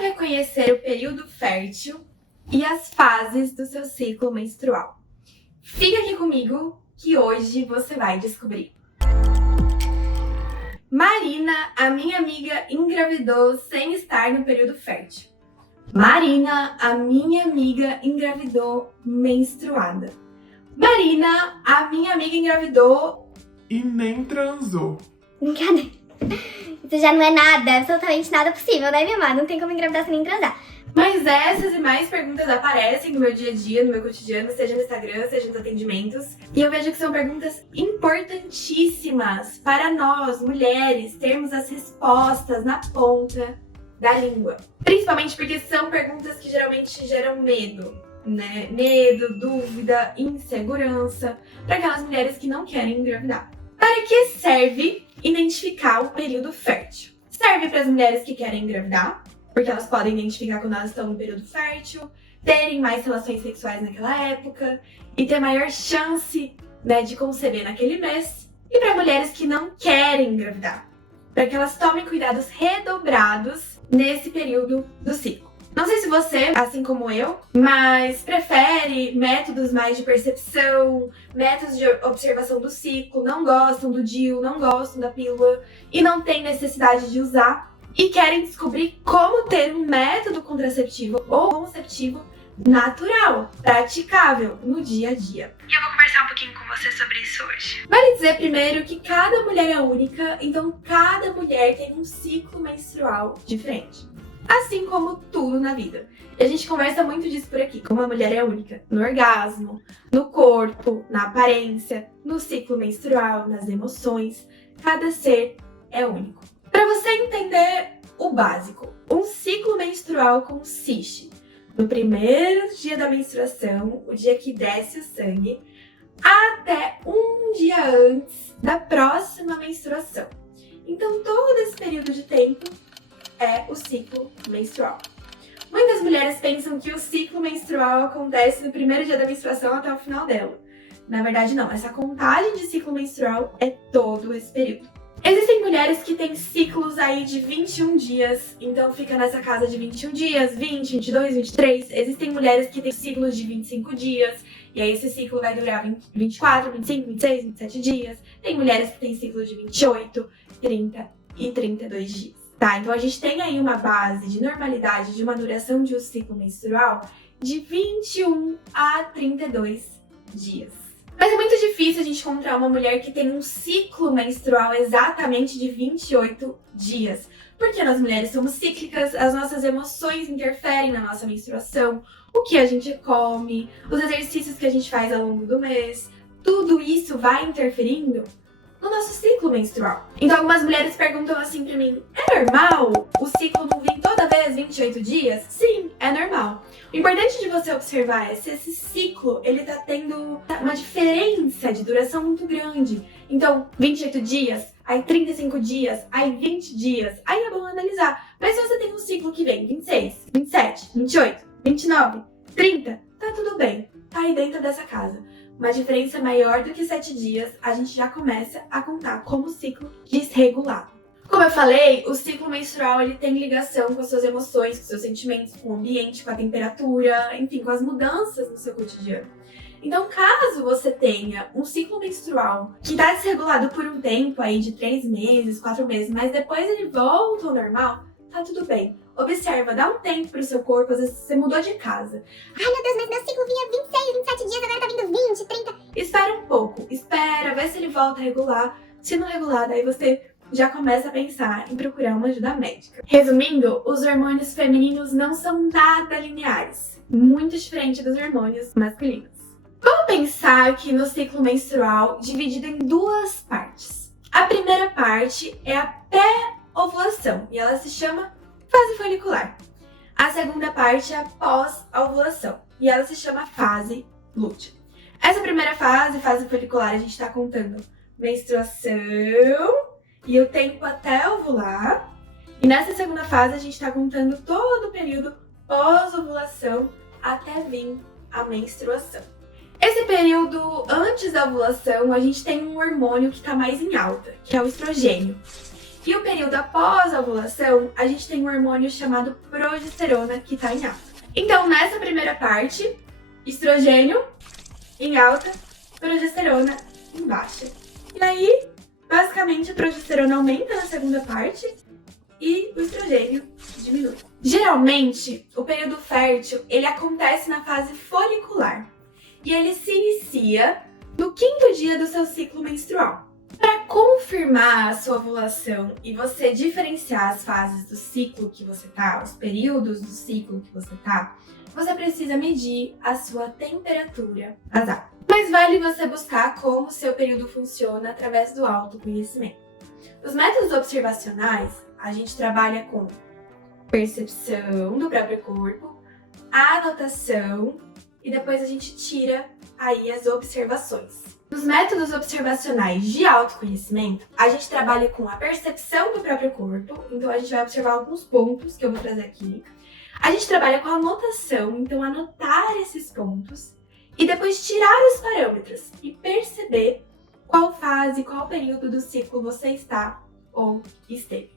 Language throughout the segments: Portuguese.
reconhecer o período fértil e as fases do seu ciclo menstrual? Fica aqui comigo que hoje você vai descobrir. Marina, a minha amiga, engravidou sem estar no período fértil. Marina, a minha amiga, engravidou menstruada. Marina, a minha amiga, engravidou e nem transou. Brincadeira. Isso já não é nada, absolutamente nada possível, né, minha amada? Não tem como engravidar sem nem transar. Mas essas e mais perguntas aparecem no meu dia a dia, no meu cotidiano, seja no Instagram, seja nos atendimentos. E eu vejo que são perguntas importantíssimas para nós, mulheres, termos as respostas na ponta da língua. Principalmente porque são perguntas que geralmente geram medo, né? Medo, dúvida, insegurança para aquelas mulheres que não querem engravidar. Para que serve identificar o período fértil? Serve para as mulheres que querem engravidar, porque elas podem identificar quando elas estão no período fértil, terem mais relações sexuais naquela época e ter maior chance, né, de conceber naquele mês. E para mulheres que não querem engravidar, para que elas tomem cuidados redobrados nesse período do ciclo. Não sei se você, assim como eu, mas prefere métodos mais de percepção, métodos de observação do ciclo, não gostam do DIU, não gostam da pílula e não tem necessidade de usar e querem descobrir como ter um método contraceptivo ou conceptivo natural, praticável no dia a dia. E eu vou conversar um pouquinho com você sobre isso hoje. Vale dizer primeiro que cada mulher é única, então cada mulher tem um ciclo menstrual diferente. Assim como tudo na vida. E a gente conversa muito disso por aqui, como a mulher é única no orgasmo, no corpo, na aparência, no ciclo menstrual, nas emoções. Cada ser é único. Para você entender o básico, um ciclo menstrual consiste no primeiro dia da menstruação, o dia que desce o sangue, até um dia antes da próxima menstruação. Então todo esse período de tempo é o ciclo menstrual. Muitas mulheres pensam que o ciclo menstrual acontece no primeiro dia da menstruação até o final dela. Na verdade, não. Essa contagem de ciclo menstrual é todo esse período. Existem mulheres que têm ciclos aí de 21 dias, então fica nessa casa de 21 dias, 20, 22, 23. Existem mulheres que têm ciclos de 25 dias, e aí esse ciclo vai durar 24, 25, 26, 27 dias. Tem mulheres que têm ciclos de 28, 30 e 32 dias. Tá, então a gente tem aí uma base de normalidade de uma duração de um ciclo menstrual de 21 a 32 dias. Mas é muito difícil a gente encontrar uma mulher que tem um ciclo menstrual exatamente de 28 dias. Porque nós mulheres somos cíclicas, as nossas emoções interferem na nossa menstruação, o que a gente come, os exercícios que a gente faz ao longo do mês, tudo isso vai interferindo no nosso ciclo menstrual. Então algumas mulheres perguntam assim pra mim: é normal o ciclo não vir toda vez 28 dias? Sim, é normal. O importante de você observar é se esse ciclo ele tá tendo uma diferença de duração muito grande. Então 28 dias, aí 35 dias, aí 20 dias, aí é bom analisar. Mas se você tem um ciclo que vem 26, 27, 28, 29, 30, tá tudo bem, tá aí dentro dessa casa. Uma diferença maior do que 7 dias, a gente já começa a contar como ciclo desregulado. Como eu falei, o ciclo menstrual ele tem ligação com as suas emoções, com os seus sentimentos, com o ambiente, com a temperatura, enfim, com as mudanças no seu cotidiano. Então, caso você tenha um ciclo menstrual que está desregulado por um tempo aí de 3 meses, 4 meses, mas depois ele volta ao normal, tá tudo bem. Observa, dá um tempo pro seu corpo, às vezes você mudou de casa. Ai meu Deus, mas meu ciclo vinha 26, 27 dias, agora tá vindo 20, 30. Espera um pouco, espera, vê se ele volta a regular. Se não regular, daí você já começa a pensar em procurar uma ajuda médica. Resumindo, os hormônios femininos não são nada lineares, muito diferente dos hormônios masculinos. Vamos pensar aqui no ciclo menstrual dividido em duas partes. A primeira parte é a pré-ovulação e ela se chama fase folicular. A segunda parte é a pós-ovulação e ela se chama fase lútea. Essa primeira fase, fase folicular, a gente está contando menstruação e o tempo até ovular. E nessa segunda fase a gente está contando todo o período pós-ovulação até vir a menstruação. Esse período antes da ovulação, a gente tem um hormônio que está mais em alta, que é o estrogênio. E o período após a ovulação, a gente tem um hormônio chamado progesterona que tá em alta. Então, nessa primeira parte, estrogênio em alta, progesterona em baixa. E aí, basicamente, a progesterona aumenta na segunda parte e o estrogênio diminui. Geralmente, o período fértil, ele acontece na fase folicular e ele se inicia no 5º dia do seu ciclo menstrual. Para confirmar a sua ovulação e você diferenciar as fases do ciclo que você tá, os períodos do ciclo que você tá, você precisa medir a sua temperatura basal. Mas vale você buscar como o seu período funciona através do autoconhecimento. Os métodos observacionais, a gente trabalha com percepção do próprio corpo, anotação e depois a gente tira aí as observações. Nos métodos observacionais de autoconhecimento, a gente trabalha com a percepção do próprio corpo, então a gente vai observar alguns pontos que eu vou trazer aqui. A gente trabalha com a anotação, então anotar esses pontos e depois tirar os parâmetros e perceber qual fase, qual período do ciclo você está ou esteve.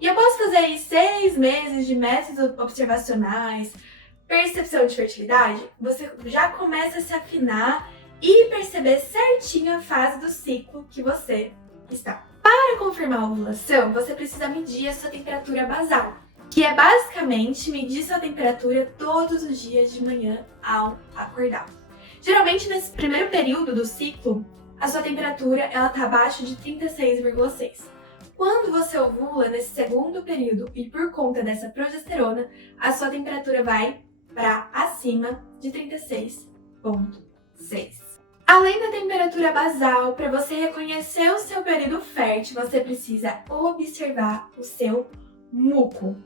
E eu posso fazer aí 6 meses de métodos observacionais, percepção de fertilidade, você já começa a se afinar e perceber certinho a fase do ciclo que você está. Para confirmar a ovulação, você precisa medir a sua temperatura basal, que é basicamente medir sua temperatura todos os dias de manhã ao acordar. Geralmente, nesse primeiro período do ciclo, a sua temperatura ela tá abaixo de 36,6. Quando você ovula nesse segundo período e por conta dessa progesterona, a sua temperatura vai para acima de 36,6. Além da temperatura basal, para você reconhecer o seu período fértil, você precisa observar o seu muco.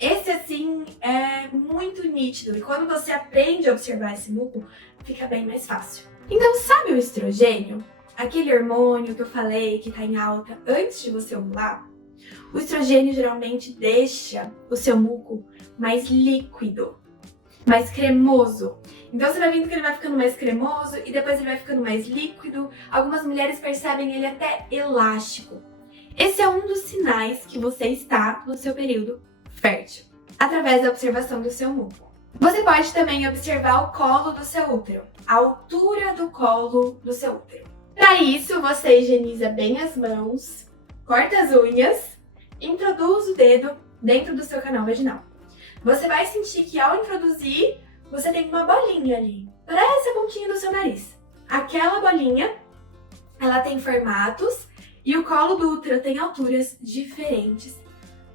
Esse, assim, é muito nítido e quando você aprende a observar esse muco, fica bem mais fácil. Então, sabe o estrogênio? Aquele hormônio que eu falei que está em alta antes de você ovular? O estrogênio geralmente deixa o seu muco mais líquido, mais cremoso. Então você vai vendo que ele vai ficando mais cremoso e depois ele vai ficando mais líquido. Algumas mulheres percebem ele até elástico. Esse é um dos sinais que você está no seu período fértil, através da observação do seu muco. Você pode também observar o colo do seu útero, a altura do colo do seu útero. Para isso, você higieniza bem as mãos, corta as unhas, introduz o dedo dentro do seu canal vaginal. Você vai sentir que ao introduzir, você tem uma bolinha ali. Parece a pontinha do seu nariz. Aquela bolinha, ela tem formatos e o colo do útero tem alturas diferentes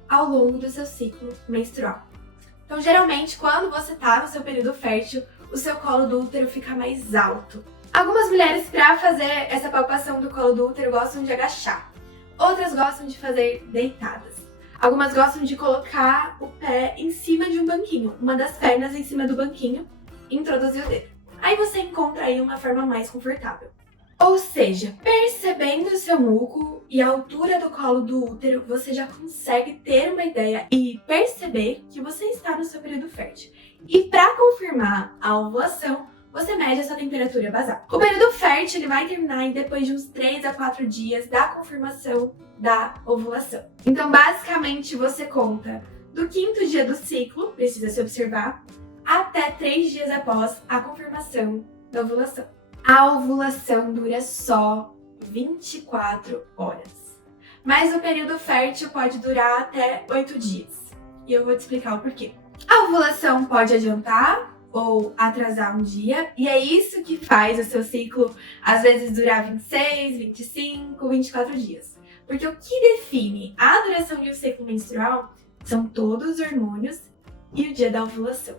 ao longo do seu ciclo menstrual. Então, geralmente, quando você tá no seu período fértil, o seu colo do útero fica mais alto. Algumas mulheres, para fazer essa palpação do colo do útero, gostam de agachar. Outras gostam de fazer deitadas. Algumas gostam de colocar o pé em cima de um banquinho, uma das pernas em cima do banquinho, e introduzir o dedo. Aí você encontra aí uma forma mais confortável. Ou seja, percebendo o seu muco e a altura do colo do útero, você já consegue ter uma ideia e perceber que você está no seu período fértil. E para confirmar a ovulação, você mede a sua temperatura basal. O período fértil ele vai terminar depois de uns 3 a 4 dias da confirmação da ovulação. Então, basicamente, você conta do 5º dia do ciclo, precisa se observar, até 3 dias após a confirmação da ovulação. A ovulação dura só 24 horas. Mas o período fértil pode durar até 8 dias. E eu vou te explicar o porquê. A ovulação pode adiantar ou atrasar um dia, e é isso que faz o seu ciclo às vezes durar 26, 25, 24 dias. Porque o que define a duração de um ciclo menstrual são todos os hormônios e o dia da ovulação.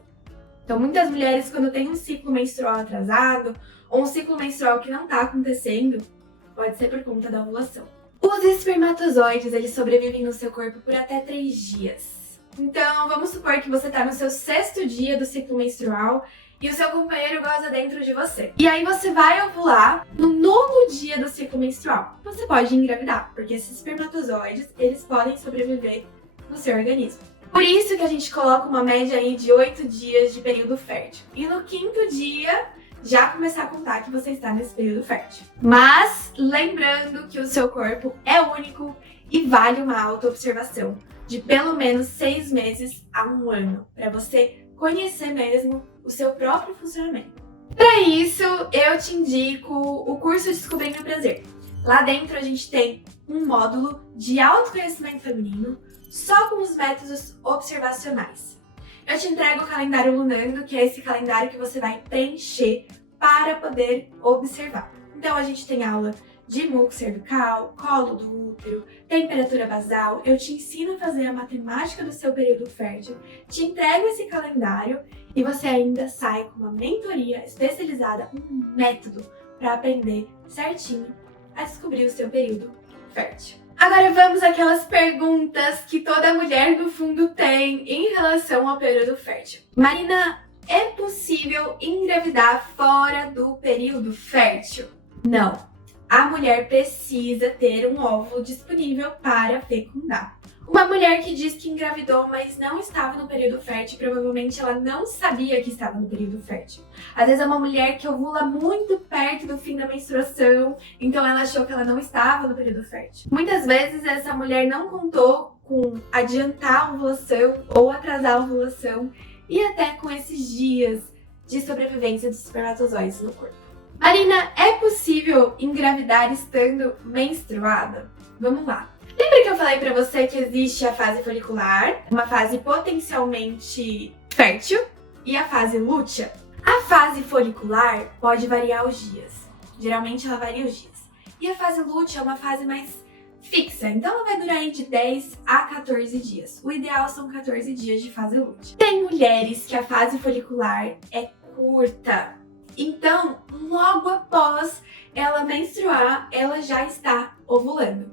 Então, muitas mulheres, quando tem um ciclo menstrual atrasado ou um ciclo menstrual que não está acontecendo, pode ser por conta da ovulação. Os espermatozoides, eles sobrevivem no seu corpo por até 3 dias. Então, vamos supor que você está no seu 6º dia do ciclo menstrual e o seu companheiro goza dentro de você. E aí você vai ovular no 9º dia do ciclo menstrual. Você pode engravidar, porque esses espermatozoides, eles podem sobreviver no seu organismo. Por isso que a gente coloca uma média aí de 8 dias de período fértil. E no 5º dia, já começar a contar que você está nesse período fértil. Mas, lembrando que o seu corpo é único E vale uma autoobservação de pelo menos 6 meses a 1 ano, para você conhecer mesmo o seu próprio funcionamento. Para isso, eu te indico o curso Descobrindo o Prazer. Lá dentro a gente tem um módulo de autoconhecimento feminino só com os métodos observacionais. Eu te entrego o calendário Lunando, que é esse calendário que você vai preencher para poder observar. Então a gente tem aula de muco cervical, colo do útero, temperatura basal, eu te ensino a fazer a matemática do seu período fértil, te entrego esse calendário e você ainda sai com uma mentoria especializada, um método para aprender certinho a descobrir o seu período fértil. Agora vamos àquelas perguntas que toda mulher do fundo tem em relação ao período fértil. Marina, é possível engravidar fora do período fértil? Não. A mulher precisa ter um óvulo disponível para fecundar. Uma mulher que diz que engravidou, mas não estava no período fértil, provavelmente ela não sabia que estava no período fértil. Às vezes é uma mulher que ovula muito perto do fim da menstruação, então ela achou que ela não estava no período fértil. Muitas vezes essa mulher não contou com adiantar a ovulação ou atrasar a ovulação e até com esses dias de sobrevivência dos espermatozoides no corpo. Marina, é possível engravidar estando menstruada? Vamos lá. Lembra que eu falei pra você que existe a fase folicular, uma fase potencialmente fértil e a fase lútea? A fase folicular pode variar os dias. Geralmente ela varia os dias. E a fase lútea é uma fase mais fixa, então ela vai durar aí de 10 a 14 dias. O ideal são 14 dias de fase lútea. Tem mulheres que a fase folicular é curta. Então, logo após ela menstruar, ela já está ovulando.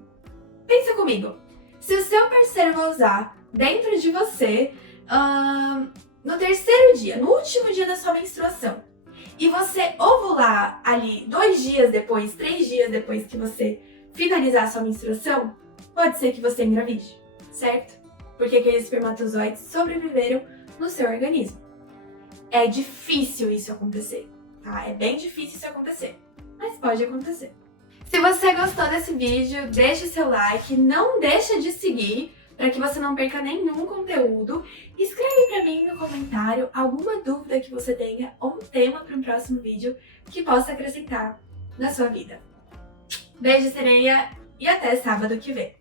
Pensa comigo, se o seu parceiro gozar dentro de você no terceiro dia, no último dia da sua menstruação, e você ovular ali 2 dias depois, 3 dias depois que você finalizar a sua menstruação, pode ser que você engravide, certo? Porque aqueles espermatozoides sobreviveram no seu organismo. É difícil isso acontecer. É bem difícil isso acontecer, mas pode acontecer. Se você gostou desse vídeo, deixa o seu like, não deixa de seguir para que você não perca nenhum conteúdo. Escreve para mim no comentário alguma dúvida que você tenha ou um tema para um próximo vídeo que possa acrescentar na sua vida. Beijo, sereia, e até sábado que vem.